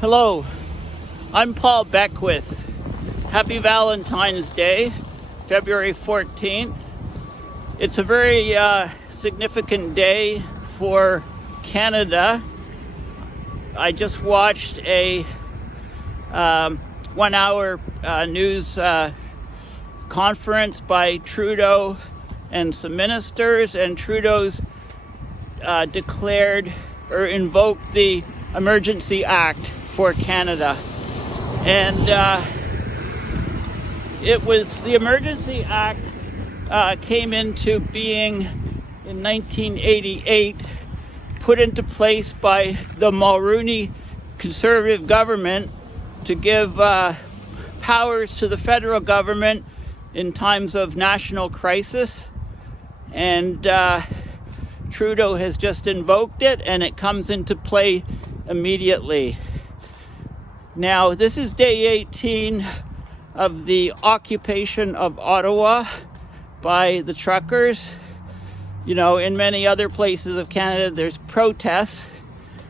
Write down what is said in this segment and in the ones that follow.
Hello, I'm Paul Beckwith. Happy Valentine's Day, February 14th. It's a very significant day for Canada. I just watched a 1 hour news conference by Trudeau and some ministers, and Trudeau's declared or invoked the Emergency Act for Canada. And it was the Emergency Act came into being in 1988, put into place by the Mulroney Conservative government to give powers to the federal government in times of national crisis. And Trudeau has just invoked it, and it comes into play immediately. Now, this is day 18 of the occupation of Ottawa by the truckers. You know, in many other places of Canada, there's protests,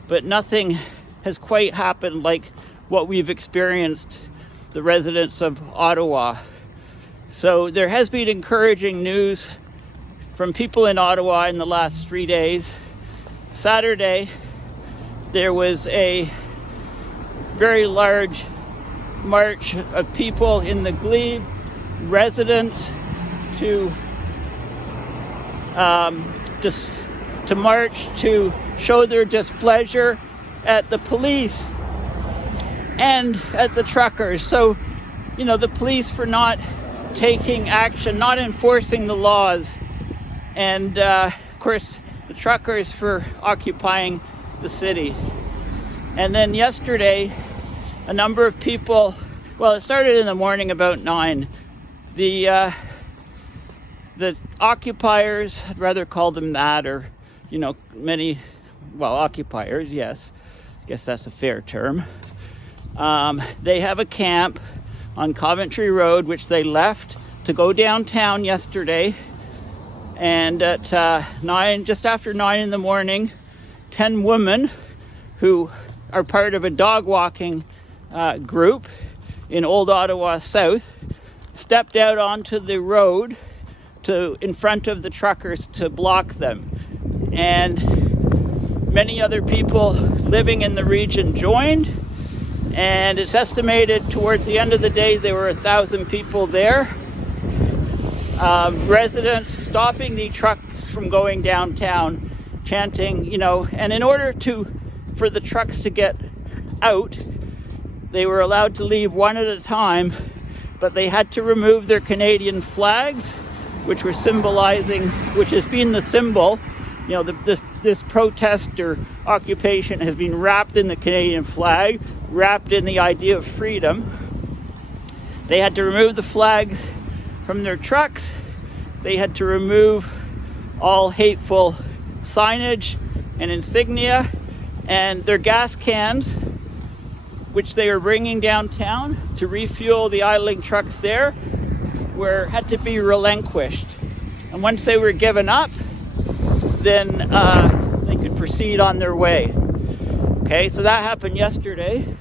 but nothing has quite happened like what we've experienced, the residents of Ottawa. So there has been encouraging news from people in Ottawa in the last 3 days. Saturday, there was a very large march of people in the Glebe residents to march to show their displeasure at the police and at the truckers. So, you know, the police for not taking action, not enforcing the laws, and of course the truckers for occupying the city. And then yesterday, a number of people, well, it started in the morning about 9. The occupiers, I'd rather call them that, or, you know, occupiers, yes, I guess that's a fair term. They have a camp on Coventry Road, which they left to go downtown yesterday. And at 9, just after 9 in the morning, 10 women who are part of a dog walking group in Old Ottawa South stepped out onto the road in front of the truckers to block them. And many other people living in the region joined, and it's estimated towards the end of the day there were 1,000 people there. Residents stopping the trucks from going downtown, chanting, you know, and in order for the trucks to get out, they were allowed to leave one at a time, but they had to remove their Canadian flags, which has been the symbol, you know, this protest or occupation has been wrapped in the Canadian flag, wrapped in the idea of freedom. They had to remove the flags from their trucks. They had to remove all hateful signage and insignia, and their gas cans, which they were bringing downtown to refuel the idling trucks there, had to be relinquished. And once they were given up, then they could proceed on their way. Okay, so that happened yesterday.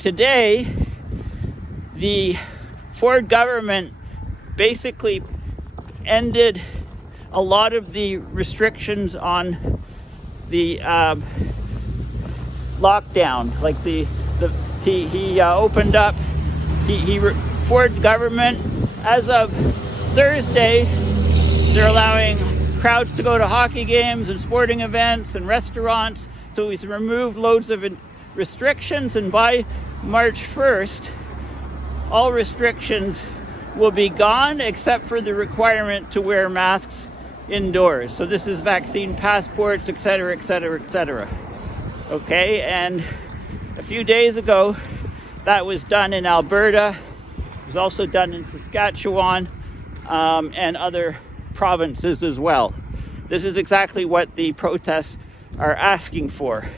Today, the Ford government basically ended a lot of the restrictions on the lockdown. Like he opened up. Ford government, as of Thursday, they're allowing crowds to go to hockey games and sporting events and restaurants. So he's removed loads of restrictions, and by March 1st, all restrictions will be gone except for the requirement to wear masks indoors. So this is vaccine passports, etc., etc., etc. Okay, and a few days ago, that was done in Alberta. It was also done in Saskatchewan and other provinces as well. This is exactly what the protests are asking for.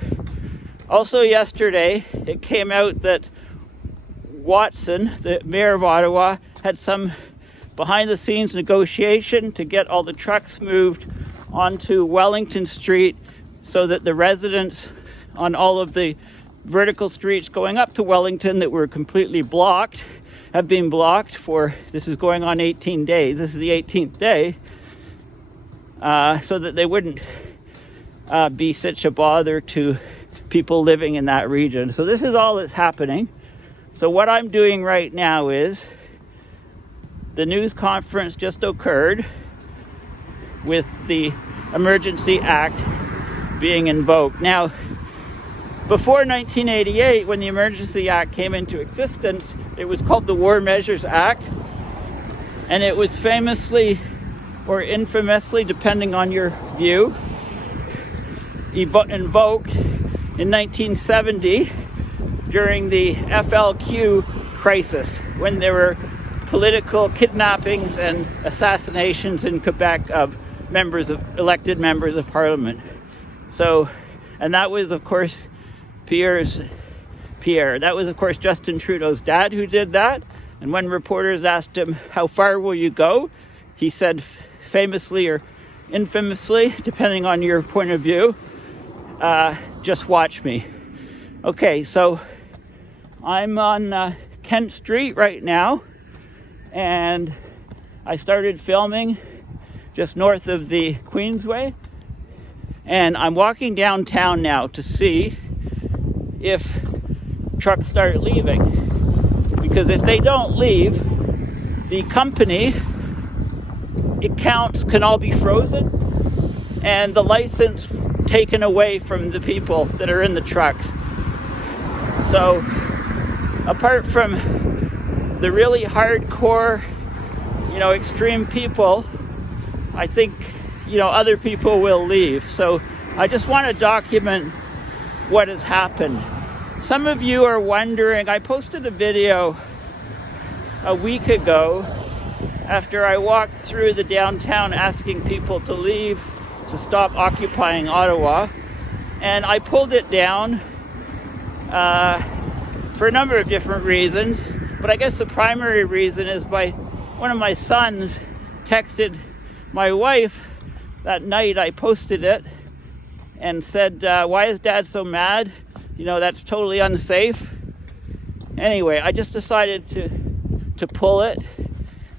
Also yesterday, it came out that Watson, the mayor of Ottawa, had some behind-the-scenes negotiation to get all the trucks moved onto Wellington Street so that the residents on all of the vertical streets going up to Wellington that were completely blocked, have been blocked for, this is going on 18 days. This is the 18th day, so that they wouldn't be such a bother to people living in that region. So this is all that's happening. So what I'm doing right now is, the news conference just occurred with the Emergency Act being invoked. Now, before 1988, when the Emergency Act came into existence, it was called the War Measures Act, and it was famously or infamously, depending on your view, invoked in 1970 during the FLQ crisis, when there were political kidnappings and assassinations in Quebec of elected members of Parliament. So, and that was, of course, that was, of course, Justin Trudeau's dad who did that. And when reporters asked him, how far will you go? He said, famously or infamously, depending on your point of view, just watch me. Okay, so I'm on Kent Street right now, and I started filming just north of the Queensway, and I'm walking downtown now to see if trucks start leaving, because if they don't leave, the company accounts can all be frozen and the license taken away from the people that are in the trucks. So apart from the really hardcore, extreme people, I think, other people will leave. So I just want to document what has happened. Some of you are wondering, I posted a video a week ago after I walked through the downtown asking people to leave, to stop occupying Ottawa, and I pulled it down for a number of different reasons, but I guess the primary reason is one of my sons texted my wife that night I posted it and said, why is Dad so mad? That's totally unsafe. Anyway, I just decided to pull it,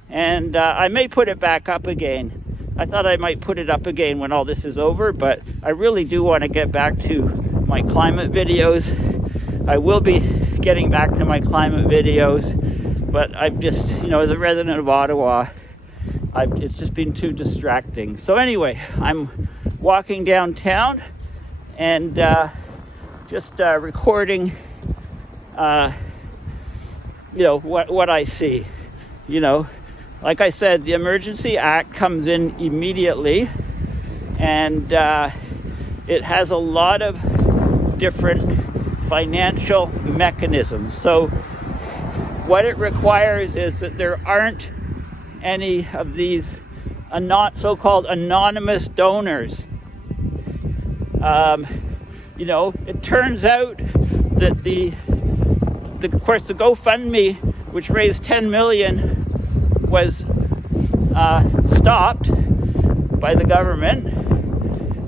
and I may put it back up again. I thought I might put it up again when all this is over, but I really do want to get back to my climate videos. I will be getting back to my climate videos, but I've just, as a resident of Ottawa, it's just been too distracting. So anyway, I'm walking downtown and just recording, what I see. Like I said, the Emergency Act comes in immediately, and it has a lot of different financial mechanisms. So what it requires is that there aren't any of these so-called anonymous donors. It turns out that of course the GoFundMe, which raised 10 million, was stopped by the government,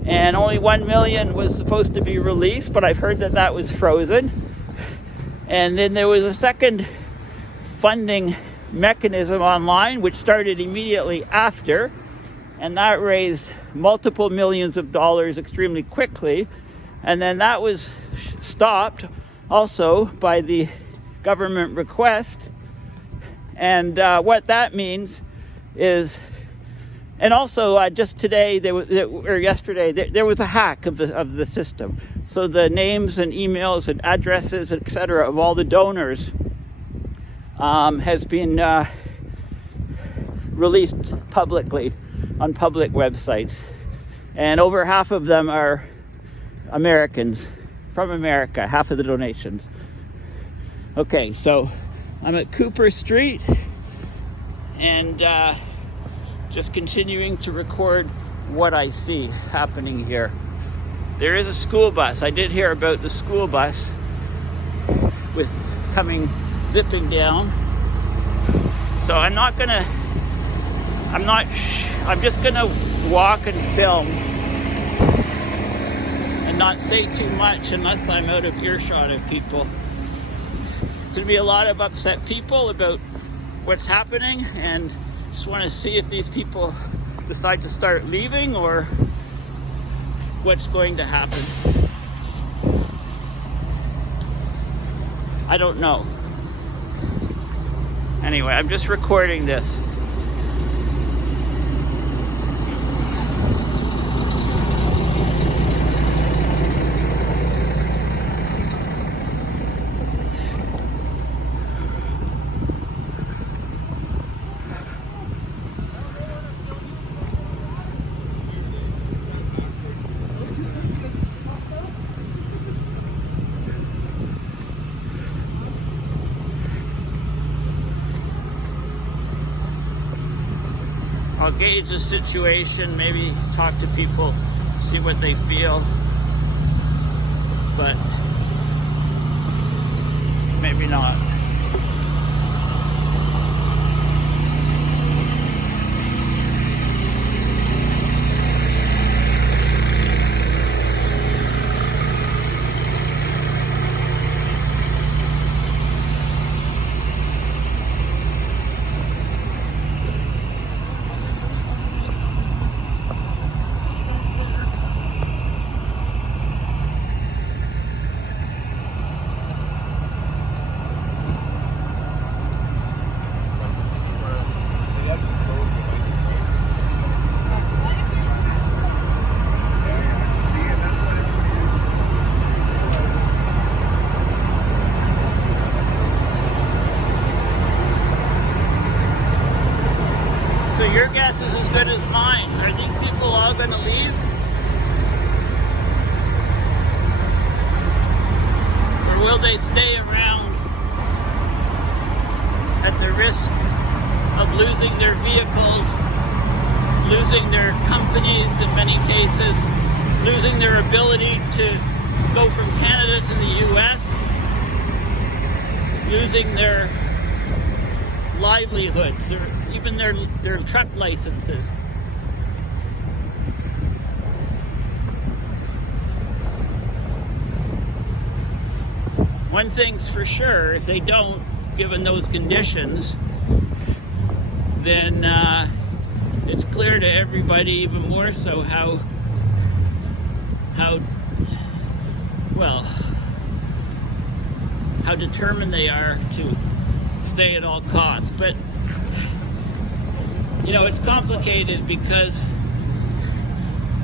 and only 1 million was supposed to be released, but I've heard that was frozen. And then there was a second funding mechanism online, which started immediately after, and that raised multiple millions of dollars extremely quickly. And then that was stopped also by the government request. And what that means is, and also just today or yesterday, there was a hack of the system. So the names and emails and addresses, etc., of all the donors has been released publicly on public websites, and over half of them are Americans from America, half of the donations. Okay, so I'm at Cooper Street and just continuing to record what I see happening here. There is a school bus. I did hear about the school bus zipping down. So I'm just gonna walk and film and not say too much unless I'm out of earshot of people. There's going to be a lot of upset people about what's happening, and just want to see if these people decide to start leaving or what's going to happen. I don't know. Anyway, I'm just recording this. I'll gauge the situation, maybe talk to people, see what they feel, but maybe not. So your guess is as good as mine. Are these people all going to leave? Or will they stay around at the risk of losing their vehicles, losing their companies in many cases, losing their ability to go from Canada to the US, losing their livelihoods, or even their truck licenses? One thing's for sure, if they don't, given those conditions, then it's clear to everybody, even more so, how determined they are to stay at all costs. But you know, it's complicated because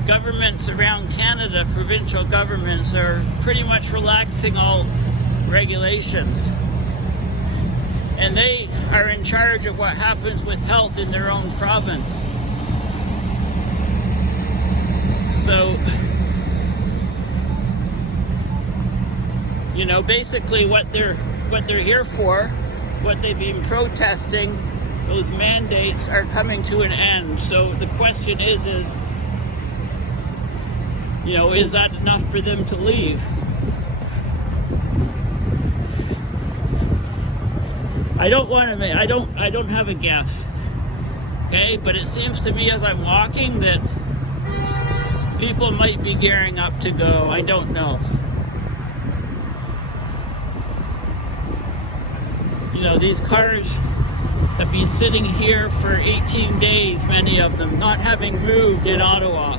governments around Canada, provincial governments, are pretty much relaxing all regulations, and they are in charge of what happens with health in their own province. So, you know, basically what they're here for, what they've been protesting, those mandates are coming to an end. So the question is, you know, is that enough for them to leave? I don't have a guess. Okay, but it seems to me as I'm walking that people might be gearing up to go. I don't know. You know, these cars have been sitting here for 18 days, many of them, not having moved in Ottawa.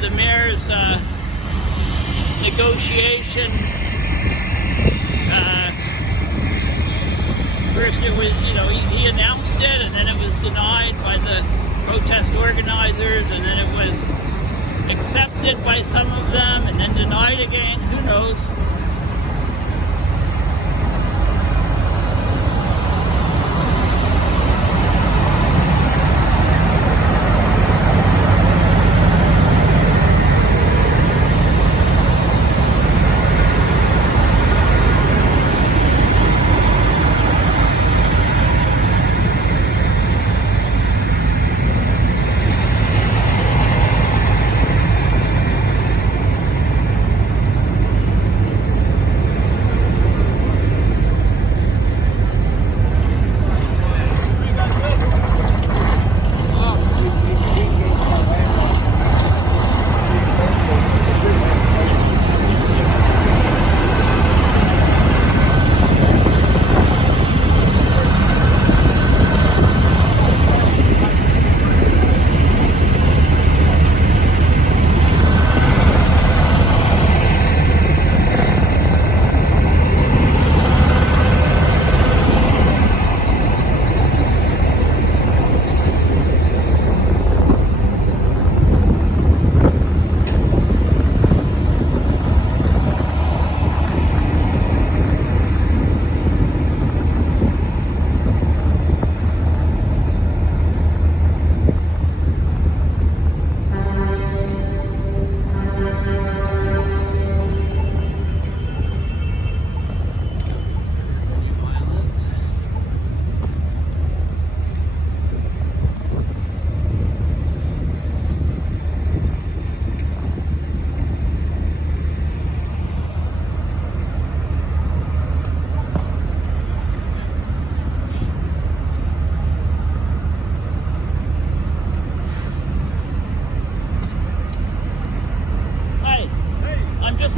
the mayor's negotiation. First it was, he announced it, and then it was denied by the protest organizers, and then it was accepted by some of them, and then denied again. Who knows?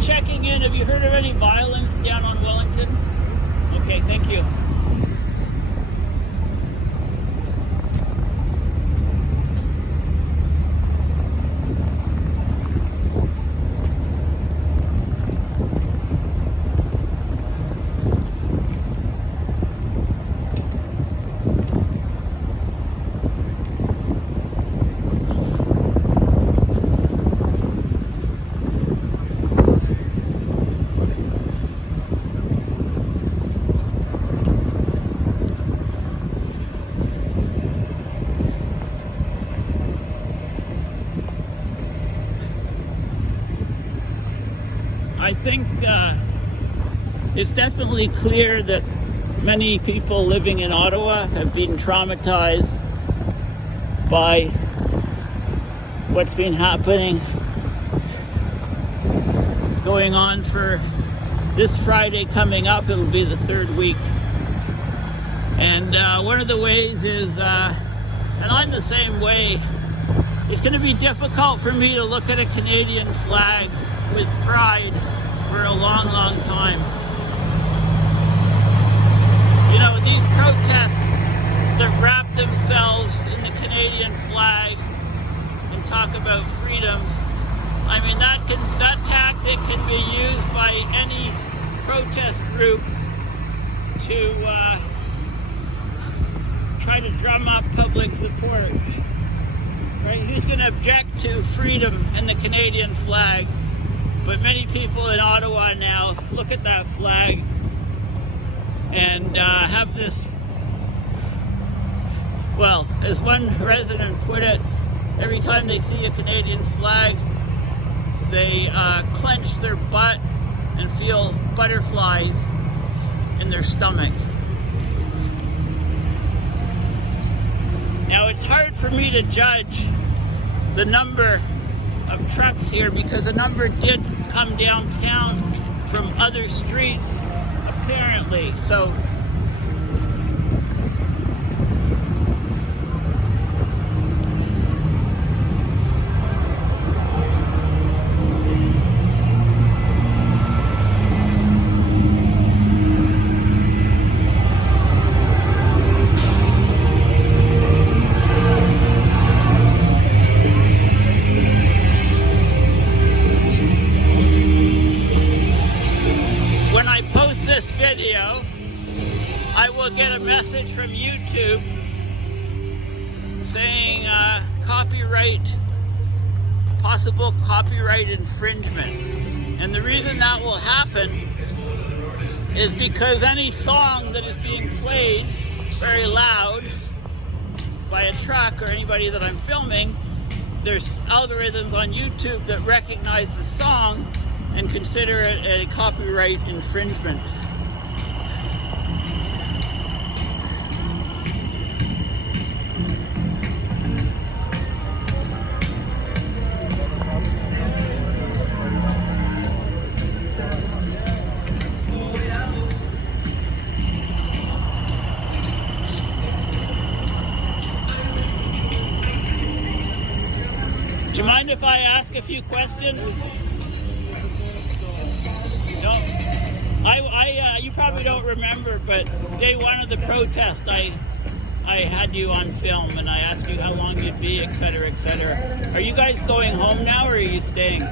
Checking in. Have you heard of any violence down on Wellington? Okay, thank you. I think it's definitely clear that many people living in Ottawa have been traumatized by what's been happening, going on for this Friday coming up. It'll be the third week. And one of the ways is, and I'm the same way, it's going to be difficult for me to look at a Canadian flag with pride for a long, long time. You know, these protests that wrap themselves in the Canadian flag and talk about freedoms, I mean, that tactic can be used by any protest group to try to drum up public support. Right? Who's going to object to freedom and the Canadian flag? But many people in Ottawa now look at that flag and have this, well, as one resident put it, every time they see a Canadian flag, they clench their butt and feel butterflies in their stomach. Now, it's hard for me to judge the number of trucks here because a number did come downtown from other streets, apparently. So message from YouTube saying possible copyright infringement. And the reason that will happen is because any song that is being played very loud by a truck or anybody that I'm filming, there's algorithms on YouTube that recognize the song and consider it a copyright infringement. Do you mind if I ask a few questions? No. You probably don't remember, but day one of the protest, I had you on film and I asked you how long you'd be, etc., etc. Are you guys going home now or are you staying?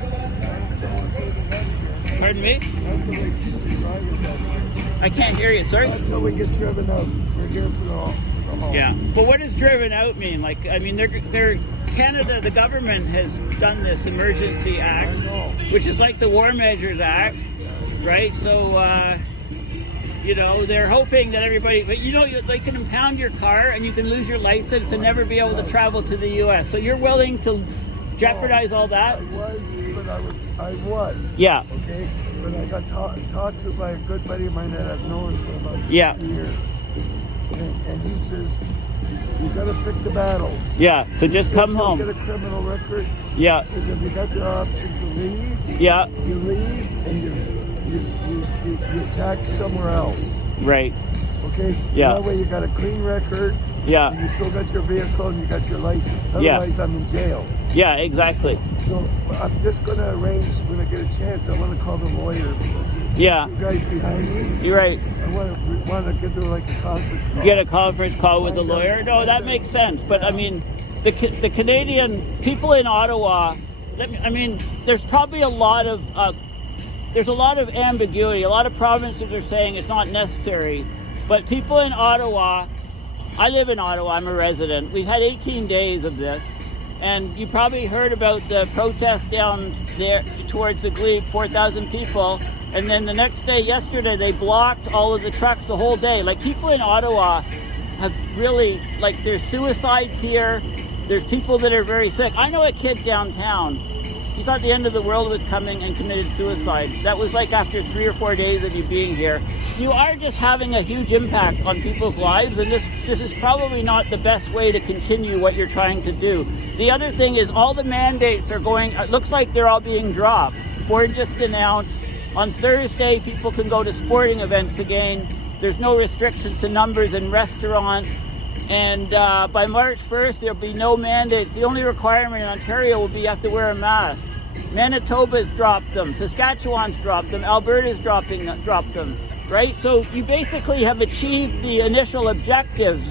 Pardon me? I can't hear you, sorry? Until we get driven out. We're here for the home. Yeah. But what does driven out mean? Like, I mean, they're Canada, the government has done this Emergency Act, which is like the War Measures Act, right? So, you know, they're hoping that everybody, but you know, they can impound your car and you can lose your license and never be able to travel to the U.S. So you're willing to jeopardize all that? I was. Yeah. Okay? But I got talked to by a good buddy of mine that I've known for about 50 years. And he says, you got to pick the battles. Yeah, so just come home. Get a criminal record. Yeah. He says if you got the option to leave, yeah, you leave and you attack somewhere else. Right. Okay? Yeah. That way you got a clean record. Yeah. And you still got your vehicle and you got your license. Otherwise, I'm in jail. Yeah, exactly. So I'm just going to arrange when I get a chance. I want to call the lawyer. Yeah. You guys behind me. You're right. I want to get to like a conference call. Get a conference call with the lawyer. No, that makes sense. But I mean, the Canadian people in Ottawa. I mean, there's probably a lot of ambiguity. A lot of provinces are saying it's not necessary, but people in Ottawa. I live in Ottawa. I'm a resident. We've had 18 days of this. And you probably heard about the protest down there towards the Glebe, 4,000 people. And then the next day, yesterday, they blocked all of the trucks the whole day. Like, people in Ottawa have really, like, there's suicides here. There's people that are very sick. I know a kid downtown. He thought the end of the world was coming and committed suicide. That was like after 3 or 4 days of you being here. You are just having a huge impact on people's lives, and this is probably not the best way to continue what you're trying to do. The other thing is all the mandates are going, it looks like they're all being dropped. Ford just announced on Thursday people can go to sporting events again. There's no restrictions to numbers in restaurants. And by March 1st, there'll be no mandates. The only requirement in Ontario will be you have to wear a mask. Manitoba's dropped them. Saskatchewan's dropped them. Alberta's dropped them, right? So you basically have achieved the initial objectives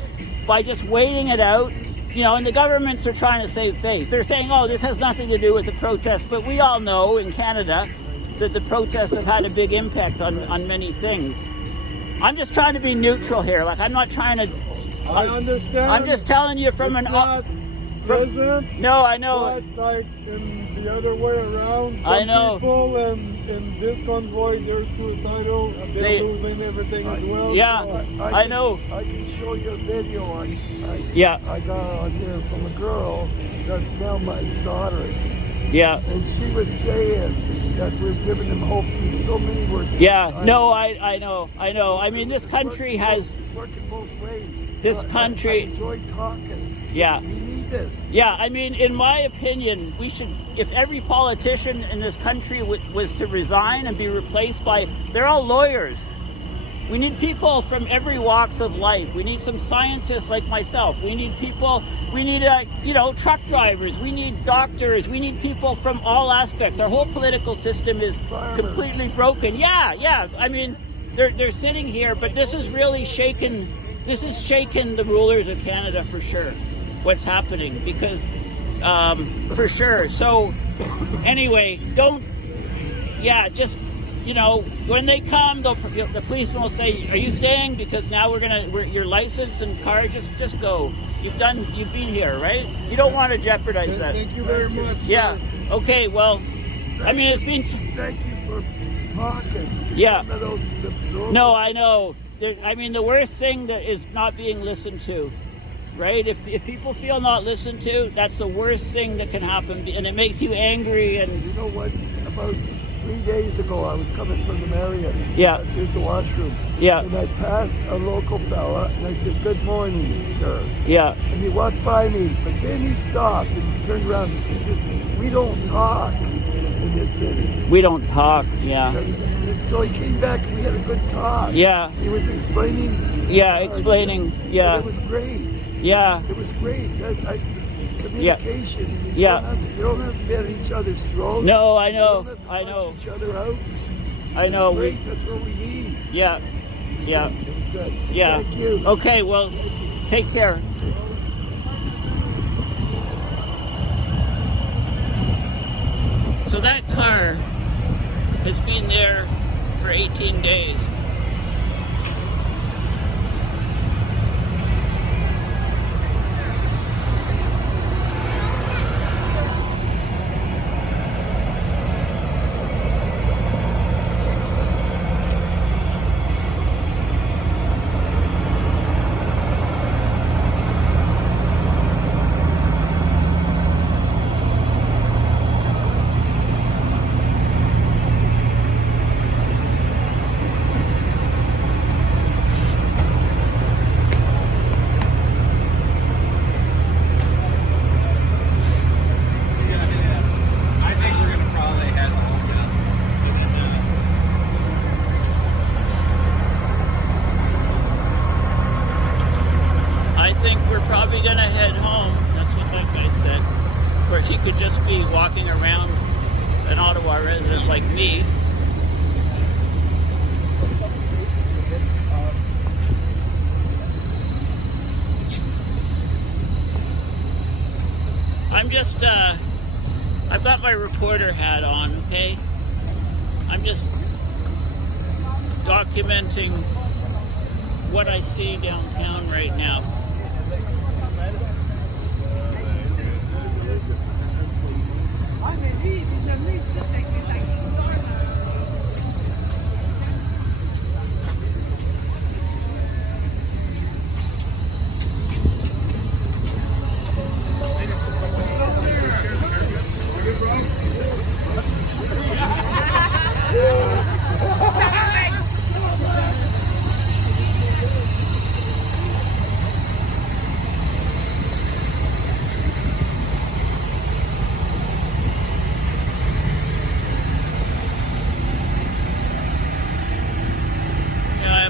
by just waiting it out. You know, and the governments are trying to save face. They're saying, oh, this has nothing to do with the protests. But we all know in Canada that the protests have had a big impact on many things. I'm just trying to be neutral here. Like, I'm not trying to... I understand. I'm just telling you from it's not present. No, I know. But like in the other way around, some I know. people in this convoy, they're suicidal. They're losing everything as well. Yeah, so I know. I can show you a video I got on here from a girl that's now my daughter. Yeah. And she was saying that we're giving them hope. So many were suicidal. Yeah, no, I know. I mean, this country has... It's working both ways. This country... I enjoy talking. Yeah. We need this. Yeah, I mean, in my opinion, we should... If every politician in this country was to resign and be replaced by... They're all lawyers. We need people from every walks of life. We need some scientists like myself. We need people... We need, truck drivers. We need doctors. We need people from all aspects. Our whole political system is completely broken. Yeah. I mean, they're sitting here, but this is really shaken... This is shaking the rulers of Canada for sure, what's happening, because for sure. So anyway, just you know, when they come, the policeman will say, "Are you staying? Because now your license and car, just go. You've been here, right? You don't want to jeopardize that." Thank you very much. Yeah. Sir. Okay. Well, I mean, it's been. Thank you for talking. Yeah. Those No, I know. I mean, the worst thing that is not being listened to, right? If people feel not listened to, that's the worst thing that can happen, and it makes you angry. And you know what? About 3 days ago, I was coming from the Marriott. Yeah. Here's the washroom. Yeah. And I passed a local fella, and I said, "Good morning, sir." Yeah. And he walked by me, but then he stopped and he turned around and he says, "We don't talk in this city." We don't talk. Yeah. And so he came back and we had a good talk. Yeah. He was explaining. Yeah, explaining. Yeah. It was great. Yeah. It was great. Communication. Yeah. You don't have to be at each other's throats. No, I know. You don't have to I punch know. each other out. I know. Great. That's what we need. Yeah. Yeah. It was good. Yeah. Thank you. Okay. Well, take care. So that car has been there for 18 days. Probably gonna head home. That's what that guy said. Of course, he could just be walking around an Ottawa resident like me. I'm just, I've got my reporter hat on, okay? I'm just documenting what I see downtown right now.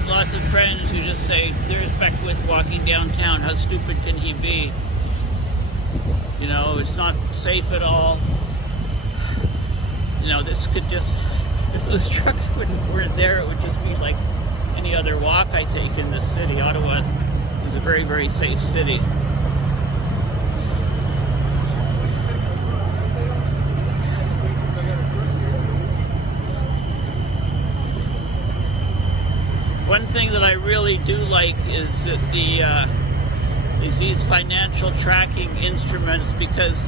Lots of friends who just say, "There's Beckwith walking downtown. How stupid can he be? You know, it's not safe at all. You know, this could just, if those trucks weren't there, it would just be like any other walk I take in this city. Ottawa is a very, very safe city." One thing that I really do like is that these financial tracking instruments, because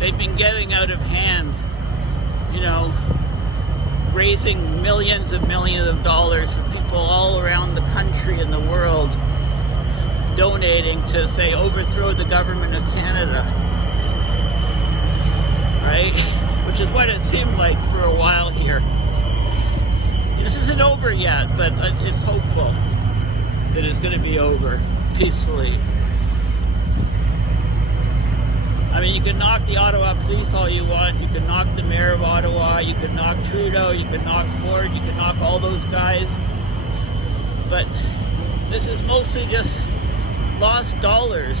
they've been getting out of hand. You know, raising millions and millions of dollars for people all around the country and the world, donating to, say, overthrow the government of Canada, right? Which is what it seemed like for a while here. This isn't over yet, but it's hopeful that it's going to be over peacefully. I mean, you can knock the Ottawa police all you want. You can knock the mayor of Ottawa. You can knock Trudeau. You can knock Ford. You can knock all those guys. But this is mostly just lost dollars,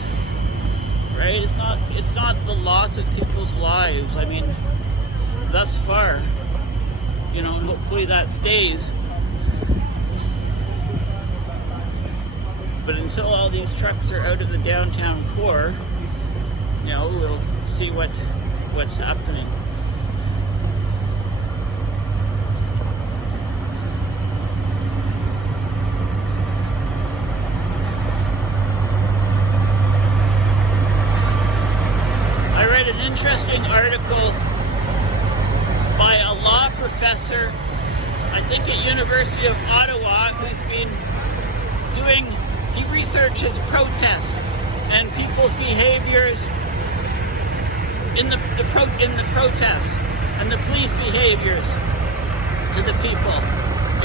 right? It's not the loss of people's lives. I mean, thus far. You know, and hopefully that stays. But until all these trucks are out of the downtown core, you know, we'll see what's happening. professor, I think at University of Ottawa, who's been he researches protests and people's behaviors in the protests and the police behaviors to the people,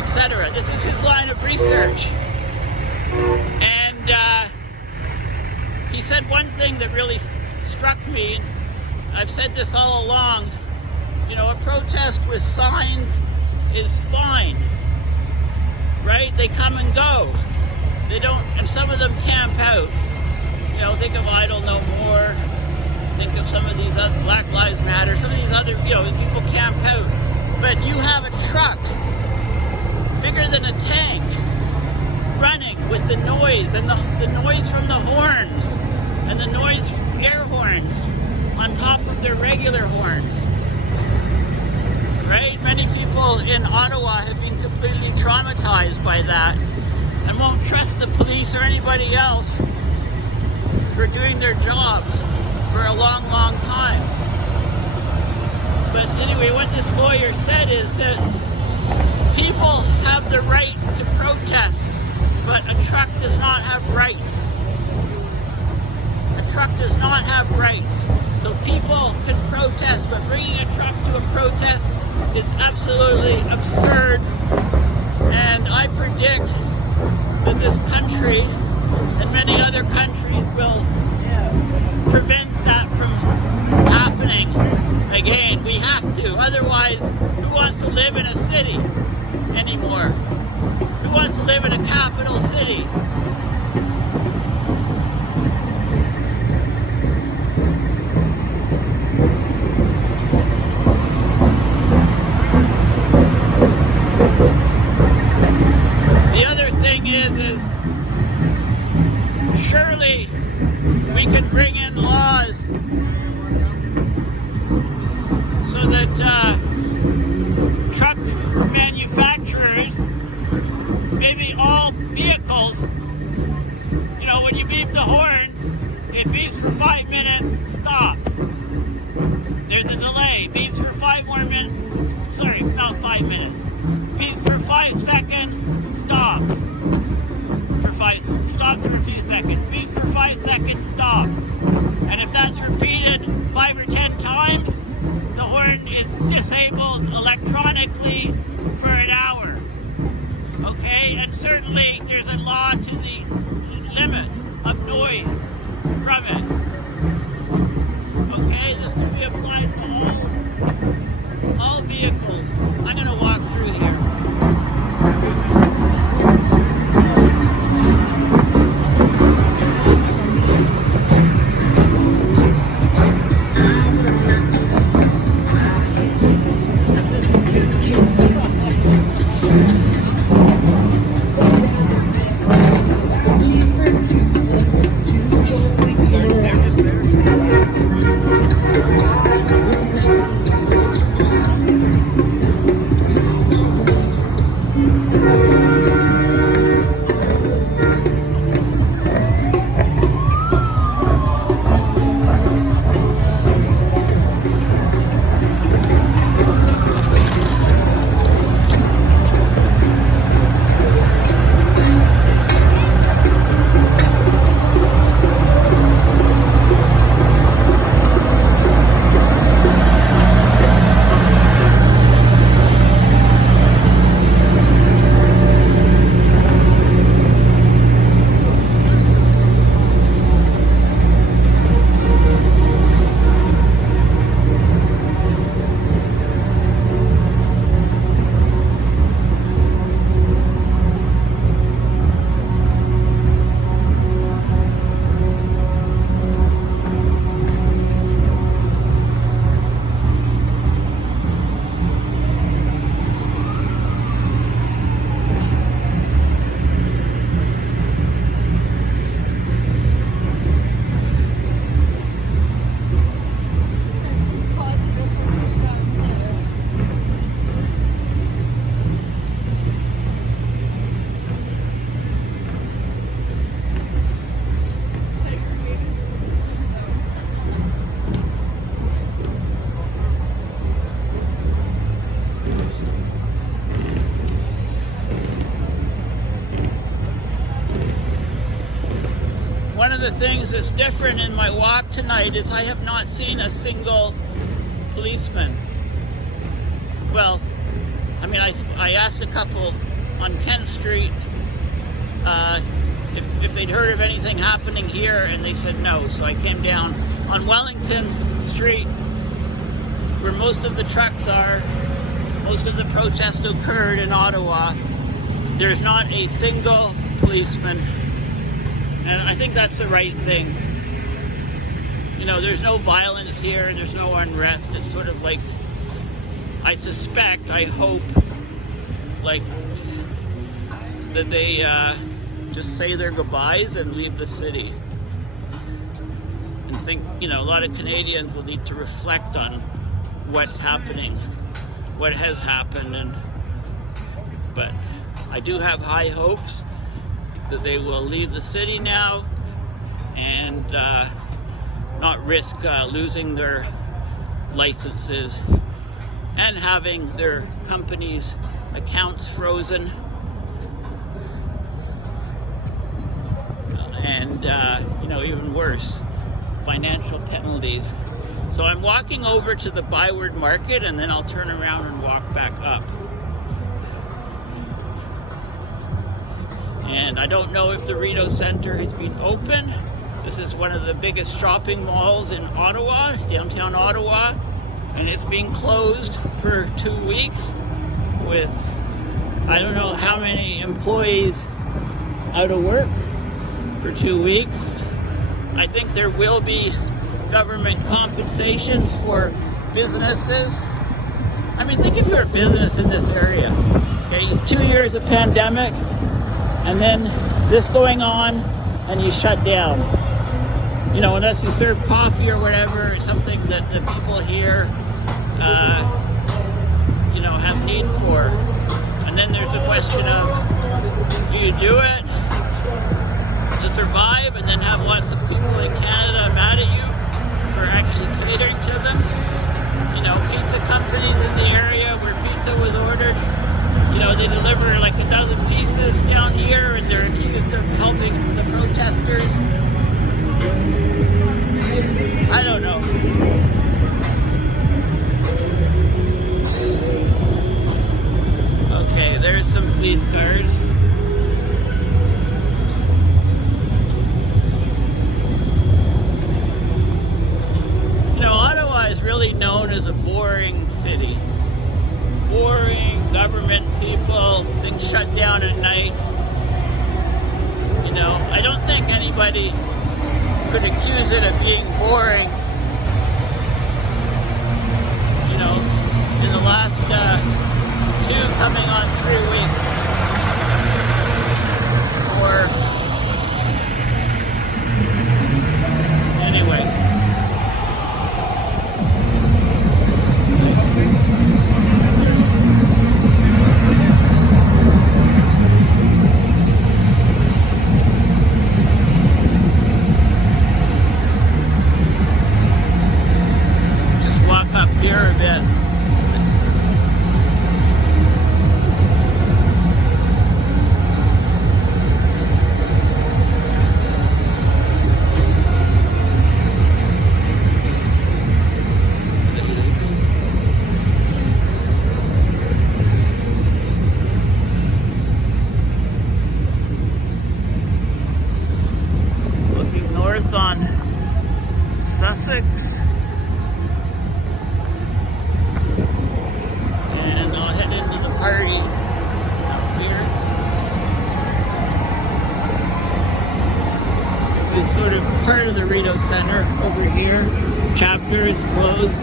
etc. This is his line of research. And he said one thing that really struck me. I've said this all along. You know, a protest with signs is fine, right? They come and go. They don't, and some of them camp out. You know, think of Idle No More. Think of some of these other Black Lives Matter. Some of these other, you know, people camp out. But you have a truck bigger than a tank running with the noise and the noise from the horns and the noise from air horns on top of their regular horns. Right? Many people in Ottawa have been completely traumatized by that and won't trust the police or anybody else for doing their jobs for a long, long time. But anyway, what this lawyer said is that people have the right to protest, but a truck does not have rights. A truck does not have rights. So people can protest, but bringing a truck to a protest is absolutely absurd. And I predict that this country and many other countries will prevent that from happening again. We have to. Otherwise, who wants to live in a city anymore? Who wants to live in a capital city? The other thing is surely we can bring in laws so that truck manufacturers, maybe all vehicles, you know, when you beep the horn, it beeps for 5 minutes, stops. There's a delay, beeps for 5 more minutes, sorry, not 5 minutes. Beeps for 5 seconds, stops. Stops for a few seconds. Beeps for 5 seconds, stops. And if that's repeated 5 or 10 times, the horn is disabled electronically for an hour. Okay? And certainly there's a law to the limit of noise from it. Okay? This can be applied to all vehicles. I'm going to walk through here. things that's different in my walk tonight is I have not seen a single policeman. Well, I mean, I asked a couple on Kent Street if they'd heard of anything happening here, and they said no. So I came down on Wellington Street, where most of the trucks are. Most of the protests occurred in Ottawa. There's not a single policeman, and I think that's the right thing. You know, there's no violence here, there's no unrest. It's sort of like, I suspect, I hope, like, that they just say their goodbyes and leave the city. And think, you know, a lot of Canadians will need to reflect on what's happening, what has happened, but I do have high hopes that they will leave the city now and not risk losing their licenses and having their companies' accounts frozen, and you know, even worse, financial penalties. So I'm walking over to the Byward Market, and then I'll turn around and walk back up. And I don't know if the Rideau Centre has been open. This is one of the biggest shopping malls in Ottawa, downtown Ottawa, and it's being closed for 2 weeks with I don't know how many employees out of work for 2 weeks. I think there will be government compensations for businesses. I mean, think if you're a business in this area, okay, 2 years of pandemic, and then this going on, and you shut down. You know, unless you serve coffee or whatever, it's something that the people here, you know, have need for. And then there's the question of, do you do it to survive and then have lots of people in Canada mad at you for actually catering to them? You know, pizza companies in the area where pizza was ordered, you know, they deliver like 1,000 pieces down here, and they're accused of helping the protesters. I don't know. Okay, there's some police cars. You know, Ottawa is really known as a boring city. Boring, government people, things shut down at night. You know, I don't think anybody could accuse it of being boring. You know, in the last 2 coming on 3 weeks. Or anyway. Here a bit. Looking north on Sussex. Party out here. This is sort of part of the Rideau Centre over here. Chapter is closed.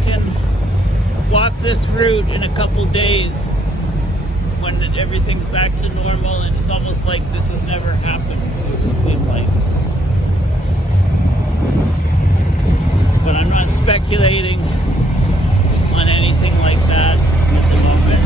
can walk this route in a couple days when everything's back to normal, and it's almost like this has never happened, it seems like. But I'm not speculating on anything like that at the moment.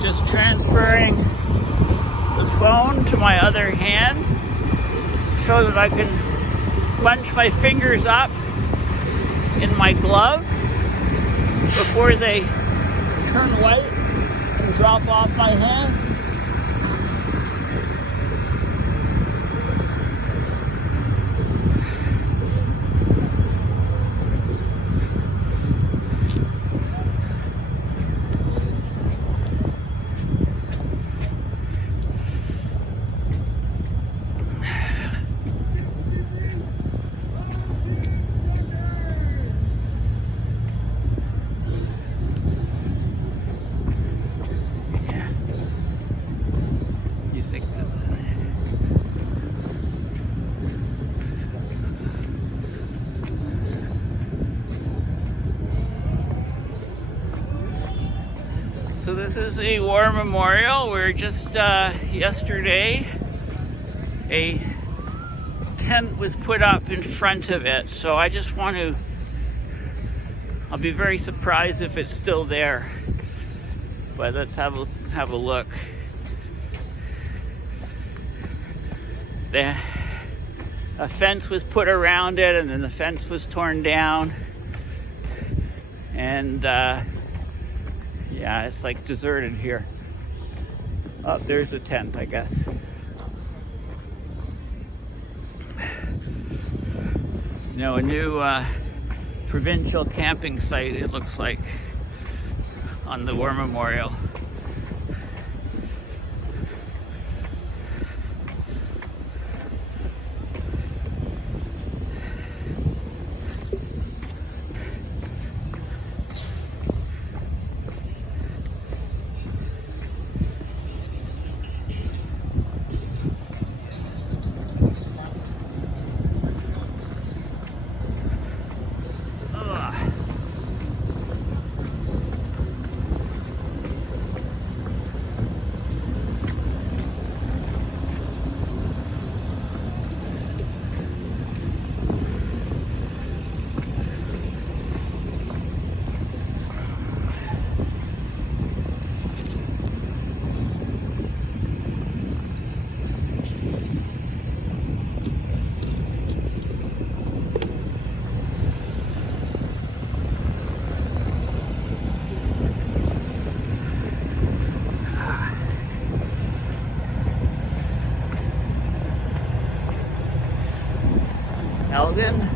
Just transferring the phone to my other hand so that I can bunch my fingers up in my glove before they turn white and drop off my hand. So this is a war memorial where just yesterday a tent was put up in front of it. So I just want to, I'll be very surprised if it's still there. But let's have a look. A fence was put around it, and then the fence was torn down. And yeah, it's like deserted here. Oh, there's a tent, I guess. You know, a new provincial camping site, it looks like, on the war memorial. Elgin.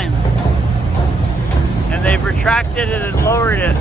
time. And they've retracted it and lowered it.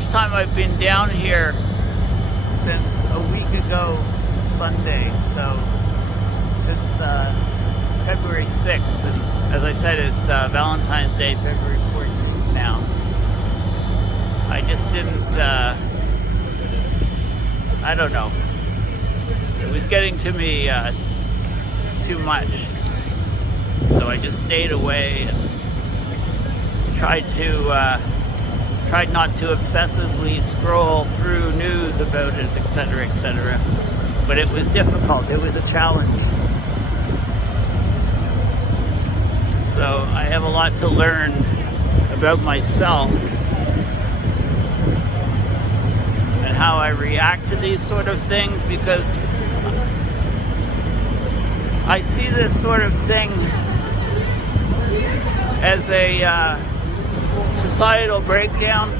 first time I've been down here since a week ago Sunday, so since February 6th, and as I said, it's Valentine's Day, February 14th now. I just didn't, I don't know, it was getting to me too much, so I just stayed away and tried to tried not to obsessively scroll through news about it, etc., etc. But it was difficult. It was a challenge. So I have a lot to learn about myself and how I react to these sort of things, because I see this sort of thing as a societal breakdown.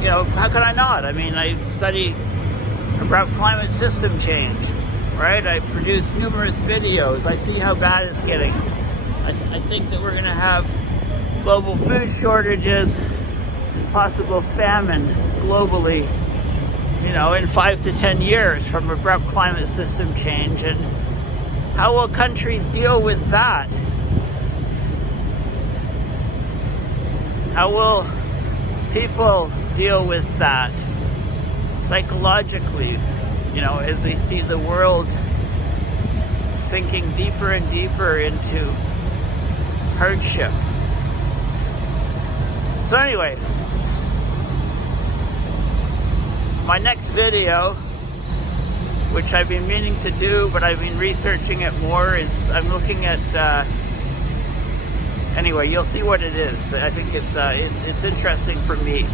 You know, how can I not? I mean, I study about climate system change, right? I produce numerous videos. I see how bad it's getting. I think that we're going to have global food shortages, possible famine globally, you know, in 5 to 10 years from abrupt climate system change. And how will countries deal with that? How will people deal with that psychologically, you know, as they see the world sinking deeper and deeper into hardship? So anyway, my next video, which I've been meaning to do, but I've been researching it more, is I'm looking at, anyway, you'll see what it is. I think it's interesting for me.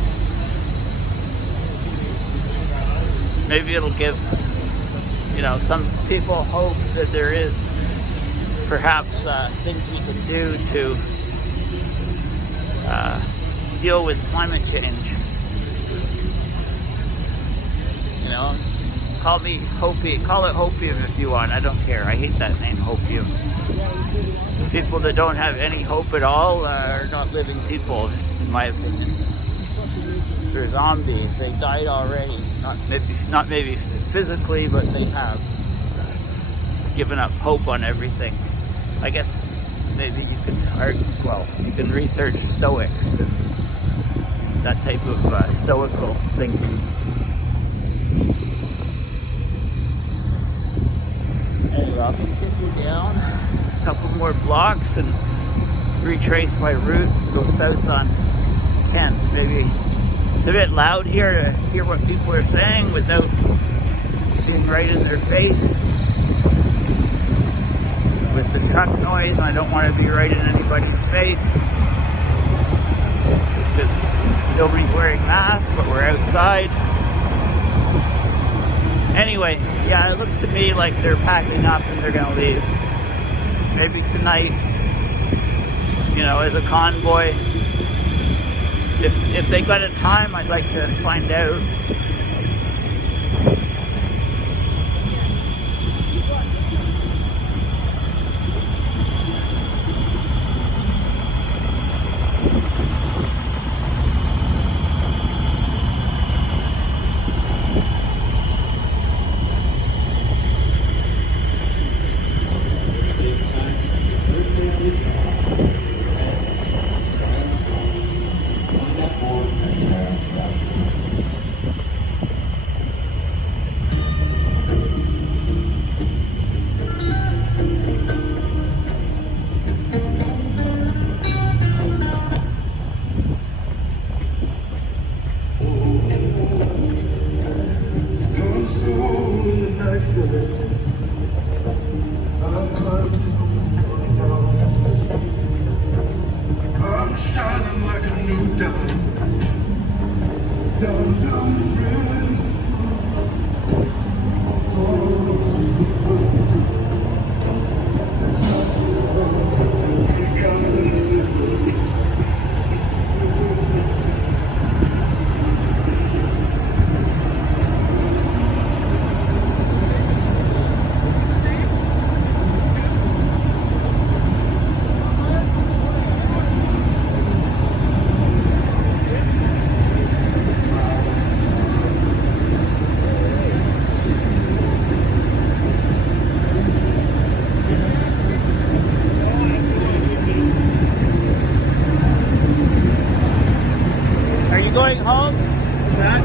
Maybe it'll give, you know, some people hope that there is perhaps things we can do to deal with climate change. You know, call me Hopium, call it Hopium if you want. I don't care. I hate that name, Hopium. People that don't have any hope at all are not living people, in my opinion. They're zombies. They died already. Not maybe physically, but they have given up hope on everything. I guess maybe you can research Stoics and that type of stoical thinking. Anyway, I'll continue down a couple more blocks and retrace my route, go south on 10. Maybe it's a bit loud here to hear what people are saying without being right in their face with the truck noise, and I don't want to be right in anybody's face because nobody's wearing masks, but we're outside. Anyway, yeah, it looks to me like they're packing up and they're going to leave. Maybe tonight, you know, as a convoy. If they got a time, I'd like to find out. Going home?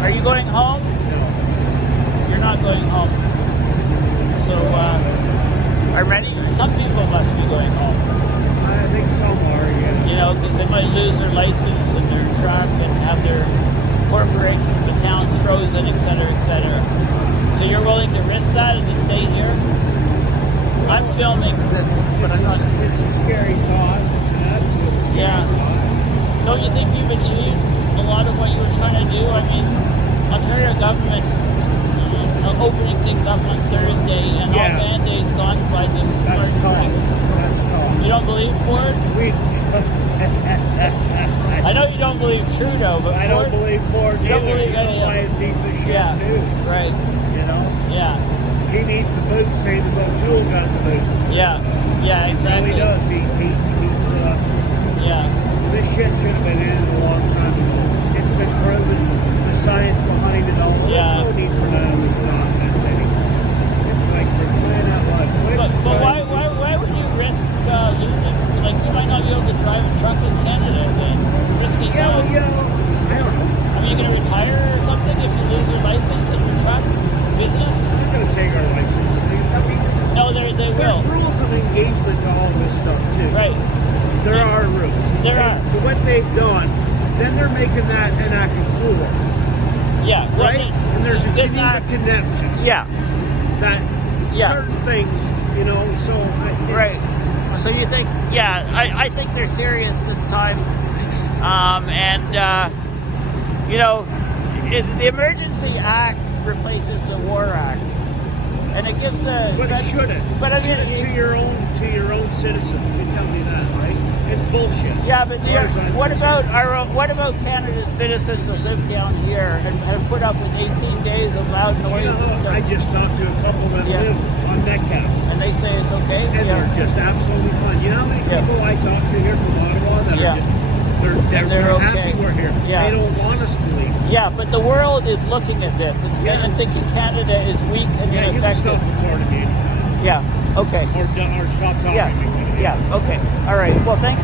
Are you going home? No. You're not going home. So, are many? Some people must be going home. I think some are, yeah. You know, because they might lose their license and their truck and have their corporations, the towns frozen, etc., etc. So you're willing to risk that and to stay here? I'm filming this, but I'm not. It's a scary thought. It's an absolute scary thought. Don't you think you've achieved a lot of what you were trying to do? I mean, Ontario government's opening things up on Thursday, and all mandates gone by the That's tall. That's tall. You don't believe Ford? I know you don't believe Trudeau, but I don't believe Ford. You don't believe any of them. Piece of shit too. Right. You know. Yeah. He needs the boot, same as O'Toole got the boot. Yeah. Yeah. Exactly. He does. He's. Yeah. This shit should have been ended a long time ago. It's been proven. The science behind it all. There's no need for none of this nonsense anymore. It's like they're playing out loud. But why would you risk losing? Like, you might not be able to drive a truck in Canada and risking that. I don't know. I mean, you're going to retire or something if you lose your license in your truck business? They're going to take our license. I mean, no, they will. There's rules of engagement to all this stuff, too. Right. There are rules. There are. What they've done, then they're making that enacted law. Yeah. Well, right? And there's a Geneva Convention. Yeah. That certain things, you know, so... Right. So you think, I think they're serious this time. You know, the Emergency Act replaces the War Act. And it gives the... But it shouldn't. But I mean... To your own citizens, you tell me that, right? It's bullshit. Yeah, but what about Canada's citizens that live down here and have put up with 18 days of loud noise? I just talked to a couple that live on Metcalf. And they say it's okay? And they're just absolutely fine. You know how many people I talk to here from Ottawa that are just, they're okay. happy we're here. Yeah. They don't want us to leave. Yeah, but the world is looking at this and thinking Canada is weak and ineffective. You can stop recording me. Yeah, okay. Or stop talking to me. Yeah, okay. All right. Well, thanks.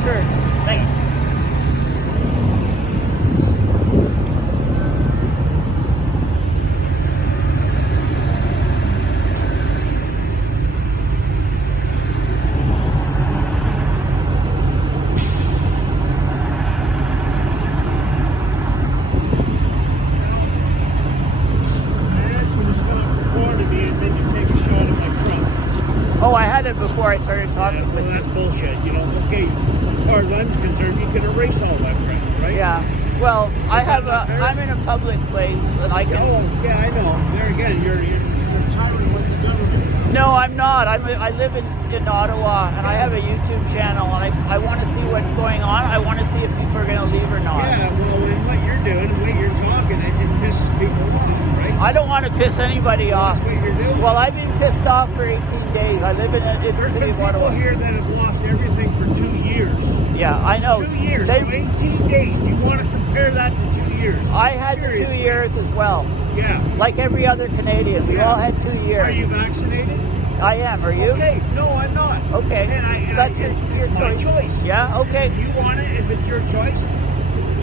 Oh, I had it before I started talking with you. That's bullshit. You know, okay, as far as I'm concerned, you can erase all that crap, right? Yeah. Well, I'm in a public place and I can... Oh, yeah, I know. There again, you're retiring with the government. No, I'm not. I live in Ottawa and I have a YouTube channel and I want to see what's going on. I want to see if people are going to leave or not. Yeah, well, and what you're doing, the way you're talking, it pisses people off, right? I don't want to piss anybody off. That's what you're doing. Well, I've been pissed off for 18 days. I live in the city of Ottawa. There's been people here that have lost everything for 2 years. Yeah, I know. 2 years, so 18 days. Do you want to compare that to 2 years? I had the 2 years as well. Yeah. Like every other Canadian. We all had 2 years. Are you vaccinated? I am. Are you? Okay. No, I'm not. Okay. And that's your my choice. Yeah. Okay. If you want it, if it's your choice,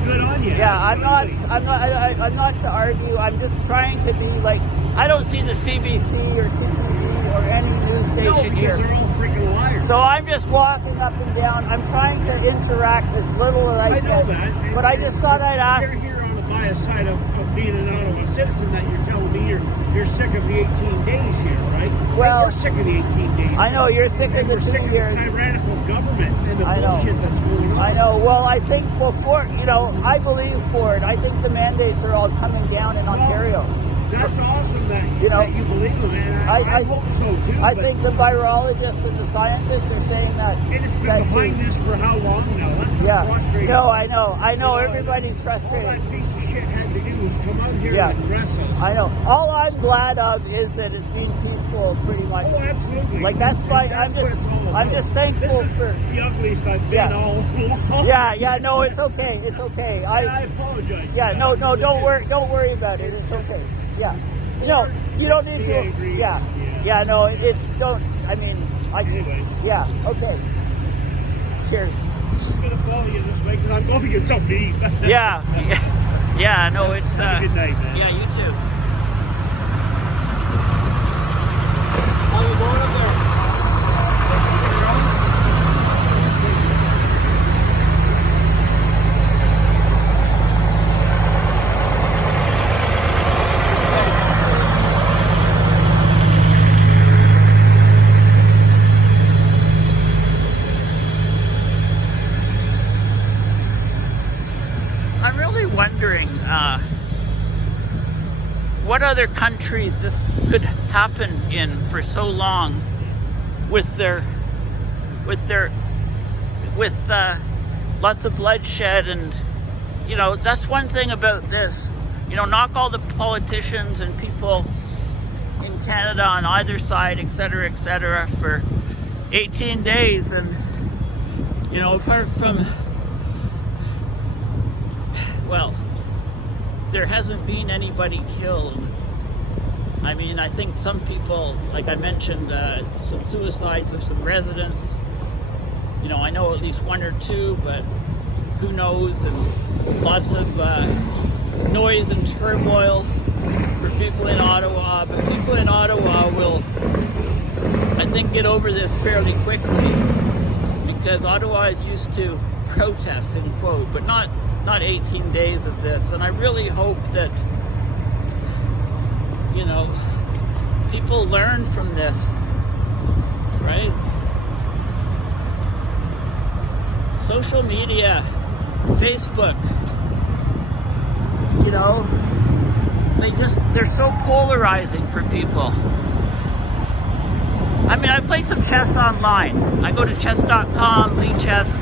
good on you. Yeah. Absolutely. I'm not to argue. I'm just trying to be like. I don't see the CBC or CTV or any news station here. They're all freaking liars. So I'm just walking up and down. I'm trying to interact as little as I can. I know that. But I just thought I'd ask. You're here on the biased side of being an Ottawa citizen that you're telling me you're sick of the 18 days here, right? Well, you're sick of the 18 days. I know, you're sick of the 2 sick years. Of the tyrannical government and the bullshit that's going on. I know. Well, I think, Ford, I believe Ford. I think the mandates are all coming down in Ontario. That's awesome that you believe in it. I hope so too. I think the virologists and the scientists are saying that. It has been behind this for how long now? That's frustrating. No, I know. Everybody's frustrated. All that piece of shit had to do was come out here and address us. I know. All I'm glad of is that it's been peaceful, pretty much. Oh, absolutely. Like I'm just thankful for the ugliest I've been all along. Yeah. No, it's okay. It's okay. I apologize. Yeah. No. Don't worry about it. It's okay. Yeah. No, you don't need to. Yeah. No, it's don't. I mean, anyways. Yeah. Okay. Cheers. I'm gonna follow you this way because I'm going to get something to eat. Yeah. Yeah. No, it's. Have a good night, man. Yeah. You too. How you going up there? what other countries this could happen in for so long with lots of bloodshed. And that's one thing about this. Knock all the politicians and people in Canada on either side, etc., for 18 days, and apart from, well, there hasn't been anybody killed. I mean, I think some people, like I mentioned, some suicides of some residents. I know at least one or two, but who knows? And lots of noise and turmoil for people in Ottawa. But people in Ottawa will, I think, get over this fairly quickly, because Ottawa is used to protests, in quote, but not 18 days of this. And I really hope that, people learn from this, right? Social media, Facebook, they're so polarizing for people. I mean, I played some chess online. I go to chess.com, Lee Chess,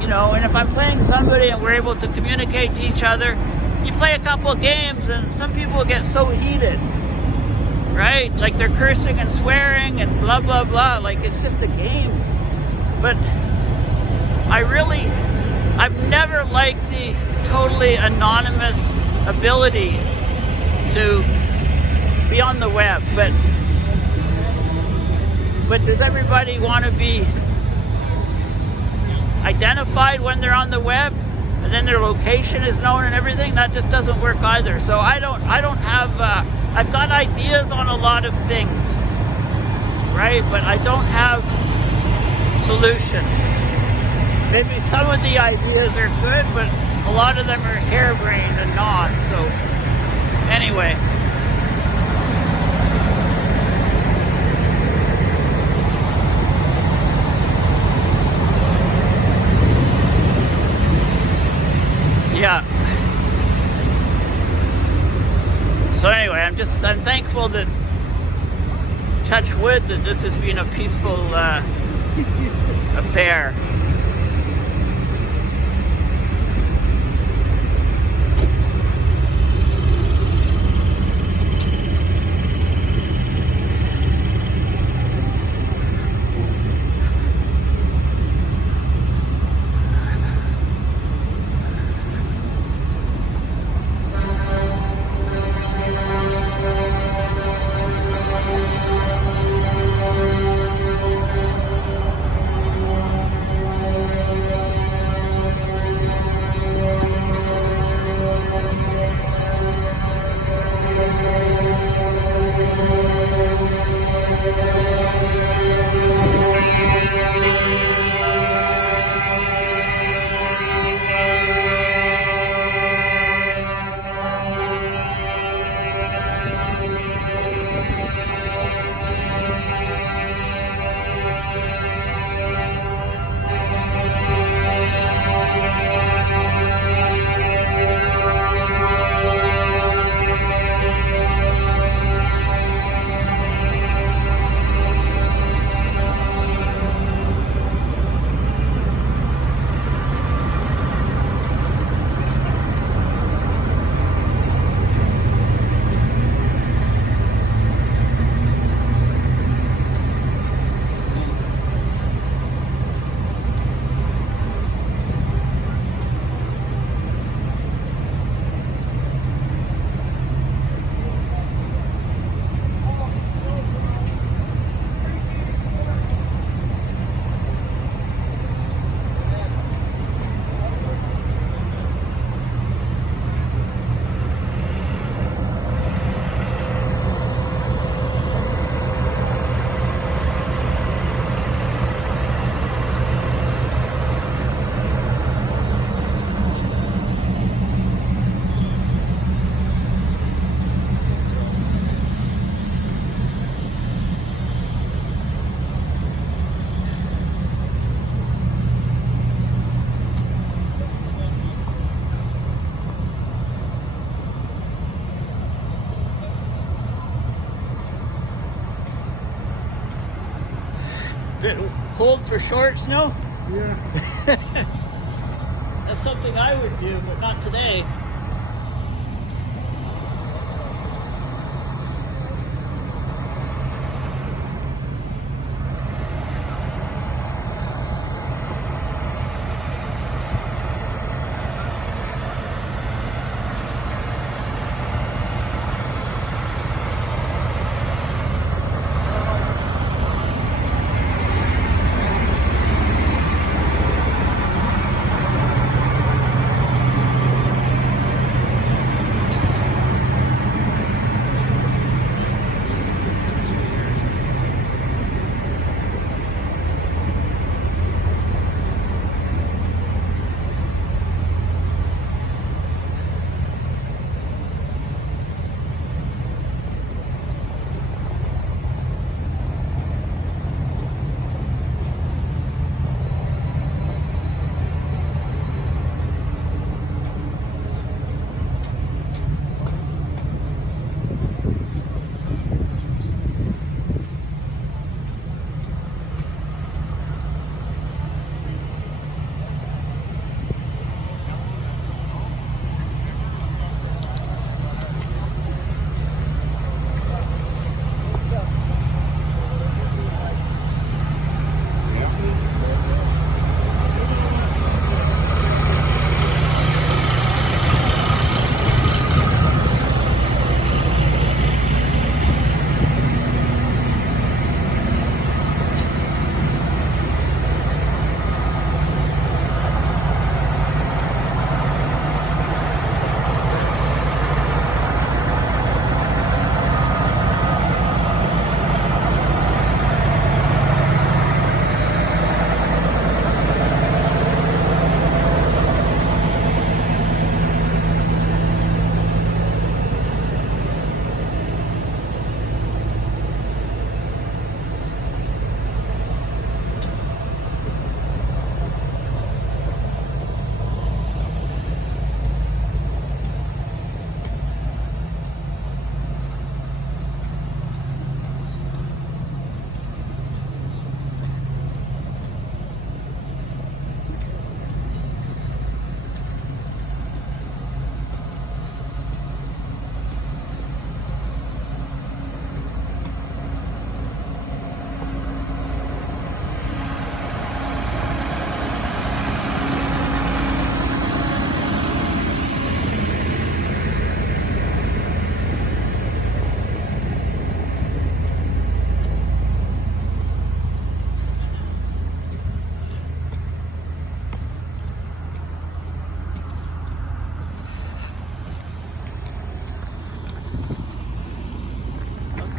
and if I'm playing somebody and we're able to communicate to each other, you play a couple of games and some people get so heated, right? Like they're cursing and swearing and blah, blah, blah. Like it's just a game. But I've never liked the totally anonymous ability to be on the web. But does everybody want to be identified when they're on the web, and then their location is known and everything? That just doesn't work either. So I don't have, I've got ideas on a lot of things, right? But I don't have solutions. Maybe some of the ideas are good, but a lot of them are harebrained and not. So anyway. Yeah. So anyway, I'm thankful that, touch wood, that this has been a peaceful affair. bit cold for shorts, no? Yeah. That's something I would do, but not today.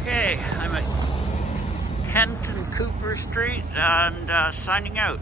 Okay, I'm at Kent and Cooper Street and signing out.